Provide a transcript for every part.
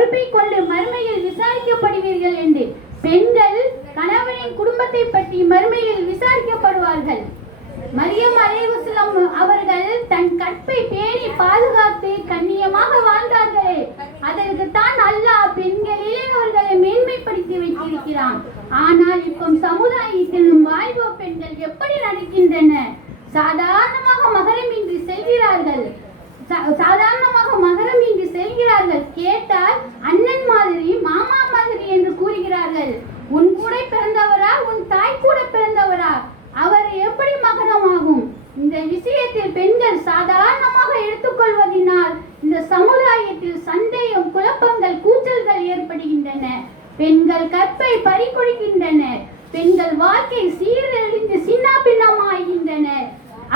பொறுப்பை கொண்டு மறுமையில் விசாரிக்கப்படுவீர்கள் என்று பெண்கள் கணவனின் குடும்பத்தை பற்றி மறுமையில் விசாரிக்கப்படுவார்கள். மரியம் அலைவசலம் அவர்கள் தன் கற்பை பேணி பாதுகாத்து கண்ணியமாக வாழ்ந்தார்களே. அதற்கு தான் அல்லாஹ் பெண்களிலே அவர்களை மேன்மைப்படுத்தி வைத்திருக்கிறான். ஆனால் இப்போ சமுதாயத்தில் வாழ்வோ பெண்கள் எப்படி நடக்கின்றன? சாதாரணமாக மகரமின்றி செல்கிறார்கள். சாதாரணமாக கூறுகிறார்கள் கேட்டால் அண்ணன் மாதிரி மாமா மாதிரி என்று கூறுகிறார்கள். உன் கூட பிறந்தவரா? உன் தாய் கூட பிறந்தவரா? அவர் எப்படி மகனமாகும்? இந்த விஷயத்தில் பெண்கள் சாதாரணமாக எடுத்துக்கொள்வதனால் இந்த சமுதாயத்தில் சந்தேகம் குழப்பங்கள் கூச்சல்கள் ஏற்படுகின்றன. பெண்கள் கற்பை பறிகொடுக்கின்றனர் பெண்கள் வாழ்க்கை சீரழிந்து சின்ன பின்னமாகின்றனர்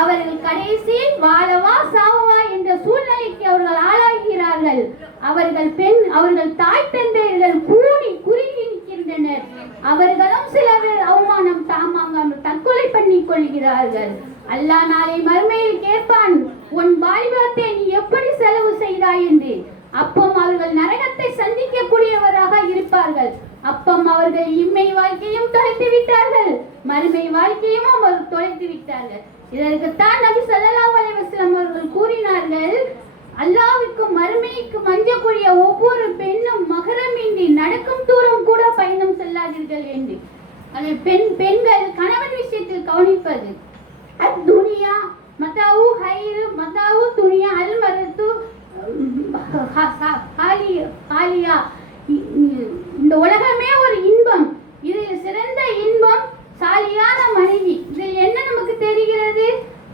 அவர்கள் கடைசியில் வாழவா சாவவா என்ற சூழ்நிலைக்கு அவர்கள் ஆளாகிறார்கள் அவர்கள் பெண் அவர்கள் தாய் தந்தையர்கள் கூடி குறுகி நிற்கின்றனர் அவர்களும் சில பேர் அவமானம் தாமாங்காமல் தற்கொலை பண்ணி கொள்கிறார்கள். அல்லாஹ் நாளை மறுமையில் கேட்பான் உன் வாலிபத்தை நீ எப்படி செலவு செய்தாய்? என்று. அப்பம் அவர்கள் நரகத்தை சந்திக்கக்கூடியவராக இருப்பார்கள். அப்பம் அவர்கள் இம்மை வாழ்க்கையும் தொலைத்து விட்டார்கள். மறுமை வாழ்க்கையும் அவர் தொலைத்து விட்டார்கள். இதற்குத்தான் நபி சல்லா அலைஹி அவர்கள் கூறினார்கள் அல்லாஹ்வுக்கும் மறுமைக்கும் அஞ்சக்கூடிய ஒவ்வொரு பெண்ணும் மகரமின்றி நடக்கும் தூரம் கூட பயணம் செல்லாதீர்கள் என்று. அது பெண் பெண்கள் கணவன் விஷயத்தில் கவனிப்பது. அத்துனியா மதாவு ஹைரு மதாவு துனியா அல் மரத்து ஹாலியா இந்த உலகமே ஒரு இன்பம். இதில் சிறந்த இன்பம். சாலியான மனைவி. இதில் என்ன நமக்கு தெரிகிறது?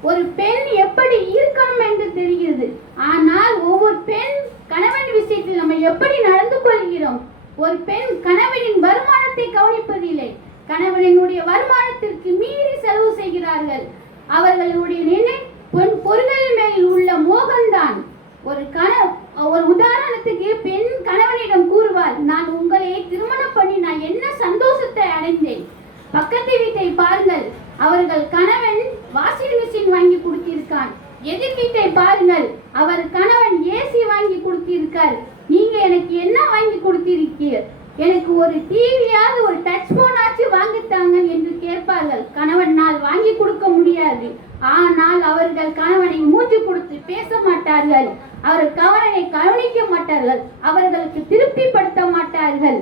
ஒரு பெண் எப்படி இருக்கணும் என்று தெரிகிறது. ஆனால் ஒவ்வொரு பெண் கணவன் விஷயத்தில் நம்ம எப்படி நடந்து கொள்கிறோம்? ஒரு பெண் கணவனின் வருமானத்தை கவனிப்பதில்லை. கணவனினுடைய வருமானத்திற்கு மீறி செலவு செய்கிறார்கள். அவர்களுடைய நினை பொன் பொருள்கள் மேல் உள்ள மோகம்தான். ஒரு கண ஒரு உதாரணத்துக்கு பெண் கணவனிடம் கூறுவார் நான் உங்களை திருமணம் பண்ணி நான் என்ன சந்தோஷத்தை அடைந்தேன்? பக்கத்து வீட்டை பாருங்கள். அவர்கள் கணவன் வாஷிங் மிஷின் வாங்கி கொடுத்திருக்கான் எதிர் பாருங்கள் அவர் கணவன் ஏசி வாங்கி கொடுத்திருக்கார். நீங்க எனக்கு என்ன வாங்கி கொடுத்திருக்கீர்? எனக்கு ஒரு டிவியாவது ஒரு டச் போனாச்சு வாங்கித்தாங்க என்று கேட்பார்கள். கணவன் நாள் வாங்கி கொடுக்க முடியாது. ஆனால் அவர்கள் கணவனை மூச்சு கொடுத்து பேச மாட்டார்கள். அவர் கணவனை கவனிக்க மாட்டார்கள். அவர்களுக்கு திருப்திப்படுத்த மாட்டார்கள்.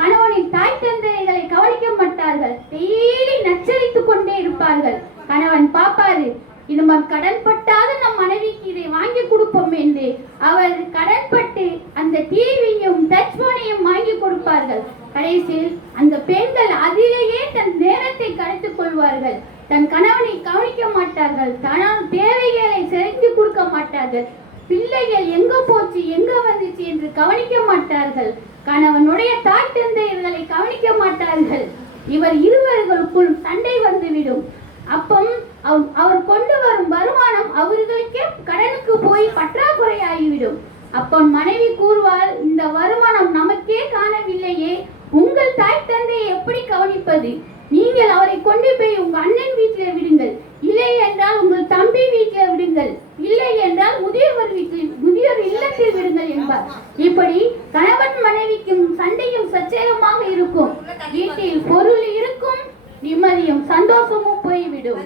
கணவனின் தாய் தந்தைகளை கவனிக்க மாட்டார்கள். டெய்லி நச்சரித்துக் கொண்டே இருப்பார்கள். கணவன் பாப்பாரு இது நம்ம கடன்பட்டாத நம் மனைவிக்கு இதை வாங்கி கொடுப்போம் என்று. அவர் கடன்பட்டு அந்த டிவியும் டச் போனையும் வாங்கி கொடுப்பார்கள். கடைசியில் அந்த பெண்கள் அதிலேயே தன் நேரத்தை கழித்துக் கொள்வார்கள். தன் கணவனை கவனிக்க மாட்டார்கள். தனால் தேவைகளை செறிந்து கொடுக்க மாட்டார்கள். பிள்ளைகள் எங்க போச்சு எங்க வந்துச்சு என்று கவனிக்க மாட்டார்கள். கணவனுடைய தாய் தந்தையர்களை கவனிக்க மாட்டார்கள். இவர் இருவர்களுக்குள் சண்டை வந்துவிடும். அப்பம் அவ்- அவர் கொண்டு வரும் வருமானம் அவர்களுக்கே கடனுக்கு போய் பற்றாக்குறையாகிவிடும். அப்போ மனைவி கூறுவாள் இந்த வருமானம் நமக்கே காணவில்லையே உங்கள் தாய் தந்தையை எப்படி கவனிப்பது? நீங்கள் அவரை கொண்டு போய் உங்க அண்ணன் வீட்டில் விடுங்கள் இல்லை என்றால் உங்கள் தம்பி வீட்டில் விடுங்கள் இல்லை என்றால் முதியோர் வீட்டில் முதியோர் இல்லத்தில் விடுங்கள் என்பார் இப்படி கணவன் மனைவிக்கும் சண்டையும் சச்சரமாக இருக்கும் வீட்டில் பொருள் இருக்கும் நிம்மதியும் சந்தோஷமும் போய்விடும்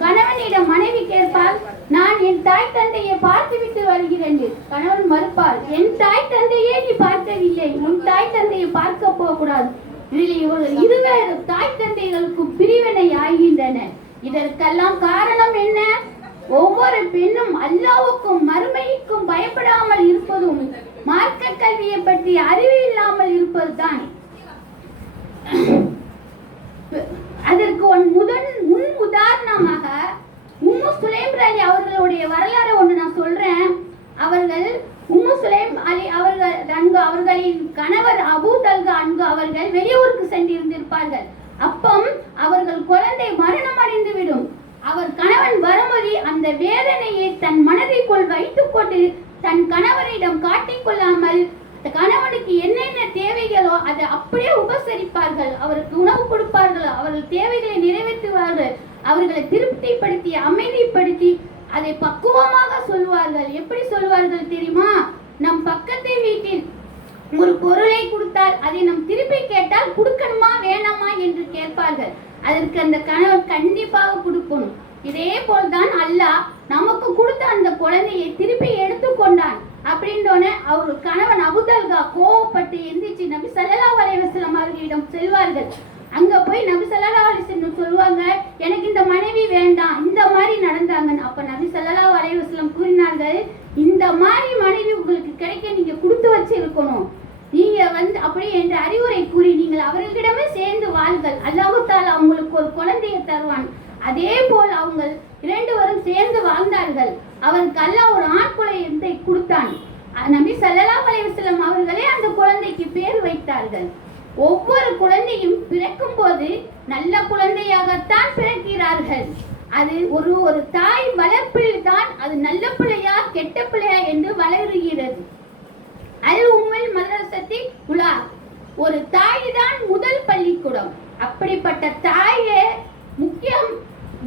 கணவனிடம் மனைவி கேட்பால் நான் என் தாய் தந்தையை பார்த்துவிட்டு வருகிறேன் கணவன் மறுப்பார் என் தாய் தந்தையே நீ பார்க்கவில்லை. உன் தாய் தந்தையை பார்க்க போகக்கூடாது. இதில் இவர்கள் இருவேறு தாய் தந்தைகளுக்கு பிரிவினை ஆகின்றன இதற்கெல்லாம் காரணம் என்ன? ஒவ்வொரு பெண்ணும் அல்லாவுக்கும் மறுமைக்கும் பயப்படாமல் இருப்பதும் மார்க்க கல்வியை பற்றி அறிவு இல்லாமல் இருப்பதுதான். அதற்கு முதன் முன் உதாரணமாக உம்மு சுலேம் ராஜி அவர்களுடைய வரலாறு ஒன்று நான் அவர்கள் உம்மு அலி அவர்கள் அங்கு அவர்களின் கணவர் அபு தல்கா அன்பு அவர்கள் வெளியூருக்கு சென்றிருந்திருப்பார்கள். அப்பம் அவர்கள் குழந்தை மரணம் அடைந்து விடும் அவர் கணவன் வரும்படி அந்த வேதனையை தன் மனதிற்குள் வைத்துக் கொண்டு தன் கணவரிடம் காட்டிக்கொள்ளாமல் கணவனுக்கு என்னென்ன தேவைகளோ அதை அப்படியே உபசரிப்பார்கள். அவருக்கு உணவு கொடுப்பார்கள். அவர்கள் தேவைகளை நிறைவேற்றுவார்கள். அவர்களை திருப்திப்படுத்தி அமைதிப்படுத்தி அதை பக்குவமாக சொல்வார்கள். எப்படி சொல்வார்கள் தெரியுமா? நம் பக்கத்து வீட்டில் ஒரு பொருளை கொடுத்தால் அதை நாம் திருப்பி கேட்டால் கொடுக்கணுமா வேணாமா என்று கேட்பார்கள். அதற்கு அந்த கணவன் கண்டிப்பாக கொடுக்கணும். இதே போல்தான் அல்லாஹ் நமக்கு கொடுத்த அந்த குழந்தையை திருப்பி எடுத்துக்கொண்டான் அப்படின்றோன்னே அவர் கணவன் அபுதல்கா கோவப்பட்டு எந்திரிச்சு நபி சல்லா வரைவசலம் அவர்களிடம் செல்வார்கள். அங்க போய் நபி சல்லா அலிஸ்லம் சொல்லுவாங்க எனக்கு இந்த மனைவி வேண்டாம். இந்த மாதிரி நடந்தாங்கன்னு அப்ப நபி சல்லா அலைஹி கூறினார்கள் இந்த மாதிரி மனைவி உங்களுக்கு கிடைக்க நீங்க கொடுத்து வச்சிருக்கணும். நீங்க வந்து அப்படி என்ற அறிவுரை கூறி நீங்கள் அவர்களிடமே சேர்ந்து வாழ்கள் அல்லாஹால அவங்களுக்கு ஒரு குழந்தையை தருவான். அதே போல் அவங்க இரண்டு வரும் சேர்ந்து வாழ்ந்தார்கள். அவருக்கு அல்லாஹ் ஒரு ஆண் குழந்தை கொடுத்தான். அஹ் நபி சல்லா அலைவாஸ்லம் அவர்களே அந்த குழந்தைக்கு பேர் வைத்தார்கள். ஒவ்வொரு குழந்தையும் பிறக்கும் போது நல்ல குழந்தையாகத்தான் பிறக்கிறார்கள். அது ஒரு ஒரு தாய் வளர்ப்பில் தான் அது நல்ல பிள்ளையா கெட்ட பிள்ளையா என்று வளருகிறது. அல் உம்மல் மதரசத்தி உலா. ஒரு தாய் தான் முதல் பள்ளிக்கூடம். அப்படிப்பட்ட தாயே முக்கியம்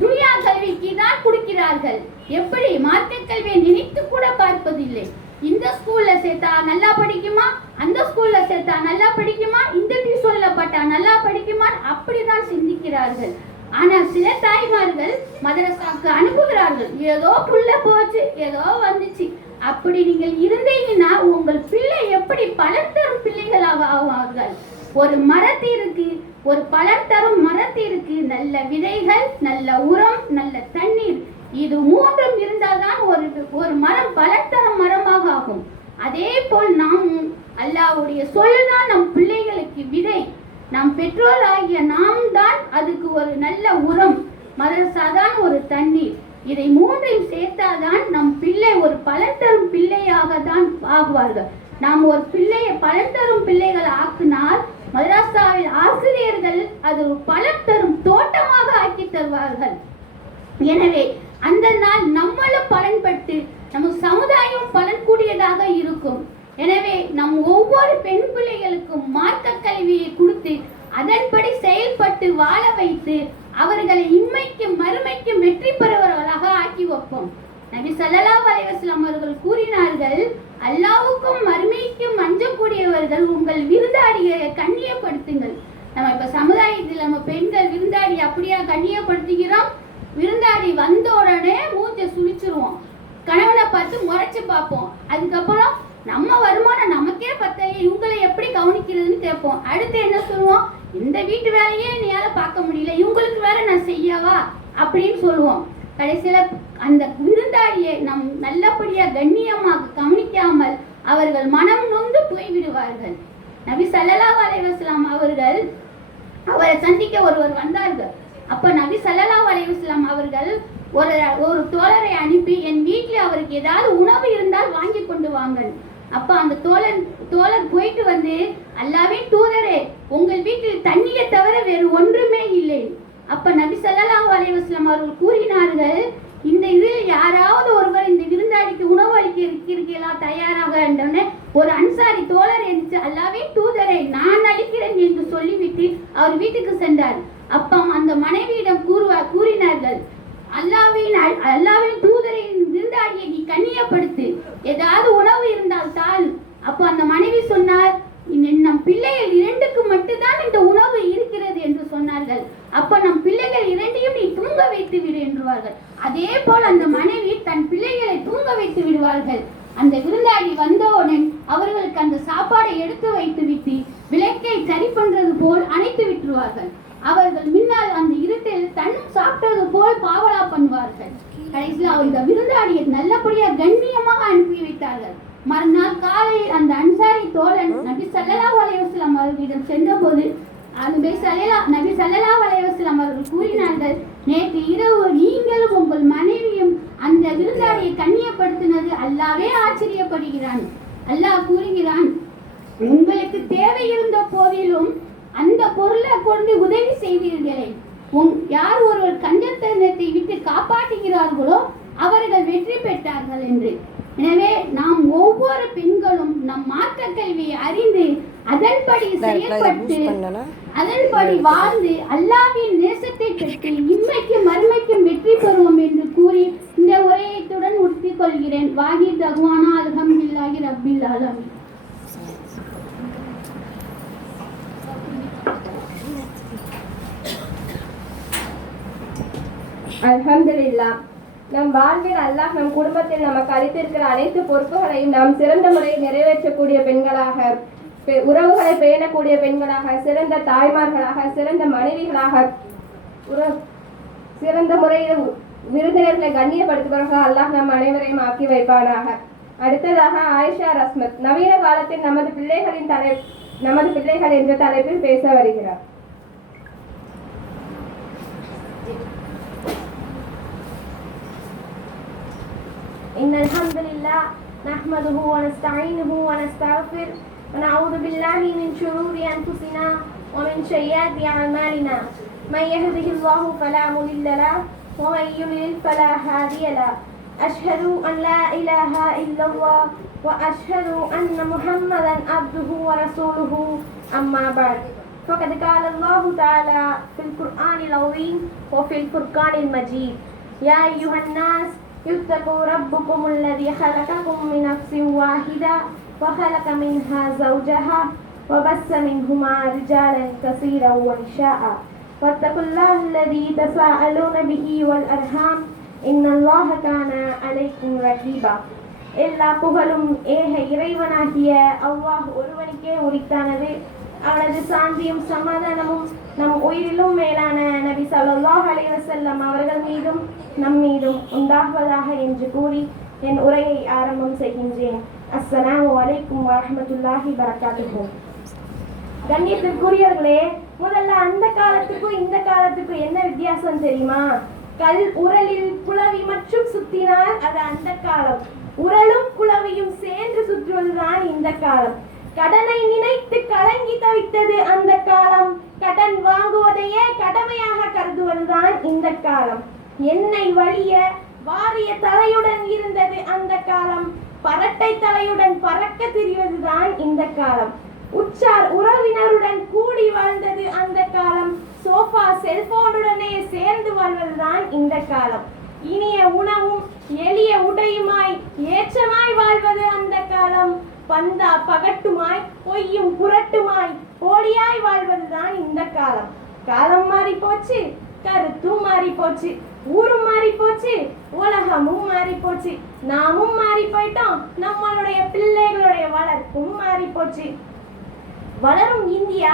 துனியா கல்விக்கு தான் கொடுக்கிறார்கள். எப்படி? மாற்றுக் கல்வியை நினைத்து கூட பார்ப்பதில்லை. இந்த ஸ்கூல்ல சேர்த்தா நல்லா படிக்குமா? அந்த ஸ்கூல்ல சேர்த்தா நல்லா படிக்குமா? இந்த டியூஷன்ல பட்டா நல்லா படிக்குமா அப்படிதான் சிந்திக்கிறார்கள். ஆனா சில தாய்மார்கள் மதரசாக்கு அனுப்புகிறார்கள். ஏதோ புள்ள போச்சு ஏதோ வந்துச்சு. அப்படி நீங்கள் இருந்தீங்கன்னா உங்கள் பிள்ளை எப்படி பலர் தரும் பிள்ளைகளாக ஆவார்கள்? ஒரு மரத்திற்கு ஒரு பலன் தரும் மரத்திற்கு நல்ல விதைகள் நல்ல உரம் நல்ல தண்ணீர். இது மூன்றும் இருந்தால்தான் ஒரு ஒரு மரம் பலன் தரும் மரமாக ஆகும். அதே போல் நாம் அல்லாவுடைய சொல்லுதான் நம் பிள்ளைகளுக்கு விதை. நம் பெற்றோர் ஆகிய நாம் தான் அதுக்கு ஒரு நல்ல உரம் மதரசா தான் ஒரு தண்ணீர். இதை மூன்றையும் சேர்த்தாதான் நம் பிள்ளை ஒரு பலன் தரும் பிள்ளையாக தான் ஆகுவார்கள். நாம் ஒரு பிள்ளையை பலன் தரும் பிள்ளைகள் ஆக்கினால் மதரசாவில் ஆசிரியர்கள் அது ஒரு பலன் தரும் தோட்டமாக ஆக்கி தருவார்கள் எனவே அந்த நாள் நம்மளும் பலன்பட்டு நம்ம சமுதாயம் பலன் கூடியதாக இருக்கும் எனவே நம் ஒவ்வொரு பெண் பிள்ளைகளுக்கும் மார்க்க கல்வியை கொடுத்து அதன்படி செயல்பட்டு வாழ வைத்து அவர்களை இம்மைக்கும் மறுமைக்கும் வெற்றி பெறுபவர்களாக ஆக்கி வைப்போம் நபி ஸல்லல்லாஹு அலைஹி வஸல்லம் அவர்கள் கூறினார்கள் அல்லாஹ்வுக்கும் மறுமைக்கும் அஞ்சக்கூடியவர்கள் உங்கள் விருந்தாடியை கண்ணியப்படுத்துங்கள் நம்ம சமுதாயத்தில் நம்ம பெண்கள் விருந்தாடி அப்படியா கண்ணியப்படுத்துகிறோம்? விருந்தாடி வந்த உடனே மூச்சை சுழிச்சிருவோம். கணவனை பார்த்து முறைச்சு பார்ப்போம். அதுக்கப்புறம் நம்ம வருமானம் நமக்கே பத்தலையே இவங்களை எப்படி கவனிக்கிறதுன்னு கேட்போம். அடுத்து என்ன சொல்லுவோம்? இந்த வீட்டு வேலையே என்னையால பார்க்க முடியல. இவங்களுக்கு வேற நான் செய்யவா? அப்படின்னு சொல்லுவோம். கடைசியில அந்த விருந்தாளியை நம் நல்லபடியா கண்ணியமாக கவனிக்காமல் அவர்கள் மனம் நொந்து போய்விடுவார்கள். நபி சல்லலா அலைஹி அவர்கள் அவரை சந்திக்க ஒருவர் வந்தார்கள். அப்ப நபி சல்லா அலையுஸ்லாம் அவர்கள் ஒரு ஒரு தோழரை அனுப்பி என் வீட்டில் அவருக்கு ஏதாவது உணவு இருந்தால் வாங்கி கொண்டு வாங்கள். அப்ப அந்த தோழன் தோழர் போயிட்டு வந்து அல்லாவே தூதரே உங்கள் வீட்டில் தண்ணியை தவிர வேறு ஒன்றுமே இல்லை. அப்ப நபி ஸல்லல்லாஹு அலைவாஸ்லாம் அவர்கள் கூறினார்கள் இந்த இதில் யாராவது ஒருவர் இந்த விருந்தாளிக்கு உணவு அளிக்க இருக்கிறீர்களா? தயாராக என்றவுடனே ஒரு அன்சாரி தோழர் எழுந்து அல்லாவே தூதரை நான் அளிக்கிறேன் என்று சொல்லிவிட்டு அவர் வீட்டுக்கு சென்றார். அப்பா அந்த மனைவியிடம் கூறுவா கூறினார்கள் அல்லாவின் அல்லாவின் தூதரின் விருந்தாளியை நீ கண்ணியப்படுத்து. ஏதாவது உணவு இருந்தால் தாள் அப்போ அந்த மனைவி சொன்னார் நம் பிள்ளைகள் இரண்டுக்கு மட்டும்தான் இந்த உணவு இருக்கிறது என்று சொன்னார்கள். அப்ப நம் பிள்ளைகள் இரண்டையும் நீ தூங்க விடுவார்கள். அதே போல் அந்த மனைவி தன் பிள்ளைகளை தூங்க வைத்து விடுவார்கள். அந்த விருந்தாளி வந்தவுடன் அவர்களுக்கு அந்த சாப்பாடை எடுத்து வைத்து விட்டு விளக்கை சரி பண்றது போல் அணைத்து விட்டுருவார்கள். அவர்கள் முன்னால் அந்த இருட்டில் தன்னும் சாப்பிட்டது போல் பாவலா பண்ணுவார்கள். கடைசியில் அவர் இந்த விருந்தாளியை நல்லபடியா கண்ணியமாக அனுப்பி வைத்தார்கள். மறுநாள் காலையில் அந்த அன்சாரி தோழன் நபி ஸல்லல்லாஹு அலைஹி சென்ற அவர்களிடம் சென்றபோது நபி சல்லலா நபி சல்லலா அலைஹி அவர்கள் கூறினார்கள் நேற்று இரவு நீங்களும் உங்கள் மனைவியும் அந்த விருந்தாளியை கண்ணியப்படுத்தினது அல்லாவே ஆச்சரியப்படுகிறான். அல்லாஹ் கூறுகிறான் உங்களுக்கு தேவை இருந்த போதிலும் அந்த பொருளை கொண்டு உதவி செய்வீர்களே. யார் ஒருவர் கஞ்சத்தனத்தை விட்டு காப்பாற்றுகிறார்களோ அவர்கள் வெற்றி பெற்றார்கள் என்று. எனவே நாம் ஒவ்வொரு பெண்களும் நம் மார்க்க கல்வியை அறிந்து அதன்படி செயல்பட்டு அதன்படி வாழ்ந்து அல்லாவின் இல்லத்தை கட்டி இன்மைக்கும் மறுமைக்கும் வெற்றி பெறுவோம் என்று கூறி இந்த உரையத்துடன் உடுத்திக் கொள்கிறேன். வாகி தகுவானா அல்ஹம் இல்லாஹி ரப்பில் ஆலமி அல்ஹம்துலில்லா நம் வாழ்வில் அல்லாஹ் நம் குடும்பத்தில் நமக்கு அளித்திருக்கிற அனைத்து பொறுப்புகளையும் நாம் சிறந்த முறையில் நிறைவேற்றக்கூடிய பெண்களாக உறவுகளை பேணக்கூடிய பெண்களாக சிறந்த தாய்மார்களாக சிறந்த மனைவிகளாக உற சிறந்த முறையில் உ- விருந்தினர்களை கண்ணியப்படுத்துபவர்களாக அல்லாஹ் நம் அனைவரையும் ஆக்கி வைப்பானாக அடுத்ததாக ஆயிஷா ரஸ்மத் நவீன காலத்தில் நமது பிள்ளைகளின் தலை நமது பிள்ளைகள் என்ற தலைப்பில் பேச வருகிறார் إن الحمد لله نحمده ونستعينه ونستغفر ونعوذ بالله من شرور أنفسنا ومن سيئات أعمالنا من يهده الله فلا مضل له ومن يضلل فلا هادي له. أشهد أن لا إله إلا الله وأشهد أن محمدا عبده ورسوله. أما بعد فقد قال الله تعالى في القرآن العظيم وفي الفرقان المجيد. يا أيها الناس اتقوا ربكم الذي خلقكم من نفس واحدة وخلق منها زوجها وبث منهما رجالا كثيرا ونساء. واتقوا الله الذي تساءلون به والأرحام إن الله كان عليكم رقيبا எல்லா புகழும் ஏக இறைவனாகிய அல்லாஹ் ஒருவனுக்கே உரித்தானது அவனது சாந்தியும் சமாதானமும் நம் உயிரிலும் மேலான நபி ஸல்லல்லாஹு அலைஹி வஸல்லம் அவர்கள் மீதும் நம் மீதும் உண்டாகுவதாக என்று கூறி என் உரையை ஆரம்பம் செய்கின்றேன் அஸ்ஸலாமு அலைக்கும் வரஹ்மத்துல்லாஹி வரகாத்துஹு கண்ணியத்திற்குரியவர்களே முதல்ல அந்த காலத்துக்கும் இந்த காலத்துக்கும் என்ன வித்தியாசம் தெரியுமா? கல் உரலில் புலவி மற்றும் சுத்தினால் அது அந்த காலம். உரலும் குளவியும் சேர்ந்து சுற்றுவதுதான் இந்த காலம். கடனை நினைத்து கலங்கி தவித்தது அந்த காலம். கடன் வாங்குவதையே கடமையாக கருதுவதுதான் இந்த காலம். என்னை வழிய வாரிய தலையுடன் இருந்தது அந்த காலம். பரட்டை தலையுடன் பறக்க திரிவதுதான் இந்த காலம். உற்றார் உறவினருடன் கூடி வாழ்ந்தது அந்த காலம். சோஃபா செல்போனுடனே சேர்ந்து வாழ்வதுதான் இந்த காலம். இனிய உணவும் எளிய உடையுமாய் ஏற்றமாய் வாழ்வது அந்த காலம். பந்தா பகட்டுமாய் பொய்யும் புரட்டுமாய் போலியாய் வாழ்வதுதான் இந்த காலம். காலம் மாறி போச்சு கருத்தும் மாறி போச்சு ஊரும் மாறி போச்சு உலகமும் மாறி போச்சு நாமும் மாறி போயிட்டோம் நம்மளுடைய பிள்ளைகளுடைய வளர்ப்பும் மாறி போச்சு வளரும் இந்தியா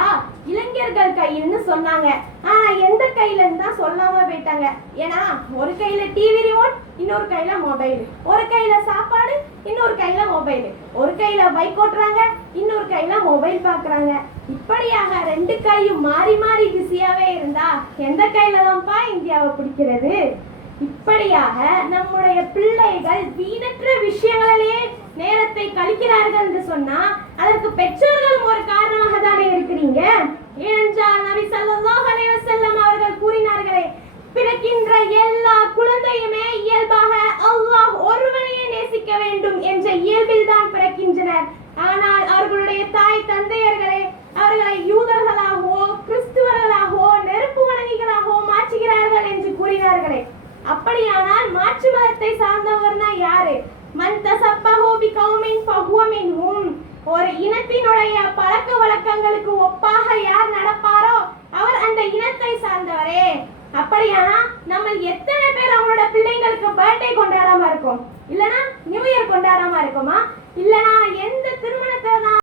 இளைஞர்கள் கையில்னு சொன்னாங்க. ஆனா எந்த கையிலன்னு தான் சொல்லாம போயிட்டாங்க. ஏன்னா ஒரு கையில டிவி ரிமோட் இன்னொரு கையில மொபைல் ஒரு கையில சாப்பாடு இன்னொரு கையில மொபைல் ஒரு கையில பைக் ஓட்டுறாங்க இன்னொரு கையில மொபைல் பாக்குறாங்க. இப்படியாக ரெண்டு கையும் மாறி மாறி பிஸியாவே இருந்தா எந்த கையில தான்ப்பா இந்தியாவை பிடிக்கிறது? இப்படியாக நம்முடைய பிள்ளைகள் வீணற்ற விஷயங்களிலே நேரத்தை கழிக்கிறார்கள் என்று சொன்னா அதற்கு பெற்றோர்களும் ஒரு காரணமாக தானே இருக்கிறீங்க? ஏனென்றால் நபி ஸல்லல்லாஹு அலைஹி வஸல்லம் அவர்கள் கூறினார்களே பிறக்கின்ற எல்லா குழந்தையுமே இயல்பாக அல்லாஹ் ஒருவனையே நேசிக்க வேண்டும் என்ற இயல்பில் தான் பிறக்கின்றனர். ஆனால் அவர்களுடைய தாய் தந்தையர்களே அவர்களை யூதர்களாகவோ கிறிஸ்துவர்களாகவோ நெருப்பு வணங்கிகளாகவோ மாற்றுகிறார்கள் என்று கூறினார்களே. அப்படியானால் மாற்று மதத்தை சார்ந்தவர்னா யாரு? மன் கவுமின் கௌமின் ஒரு இனத்தினுடைய பழக்க வழக்கங்களுக்கு ஒப்பாக யார் நடப்பாரோ அவர் அந்த இனத்தை சார்ந்தவரே. அப்படியானா நம்ம எத்தனை பேர் அவங்களோட பிள்ளைங்களுக்கு பர்த்டே கொண்டாடாம இருக்கோம்? இல்லனா நியூ இயர் கொண்டாடாம இருக்கோமா? இல்லனா எந்த திருமணத்தை தான்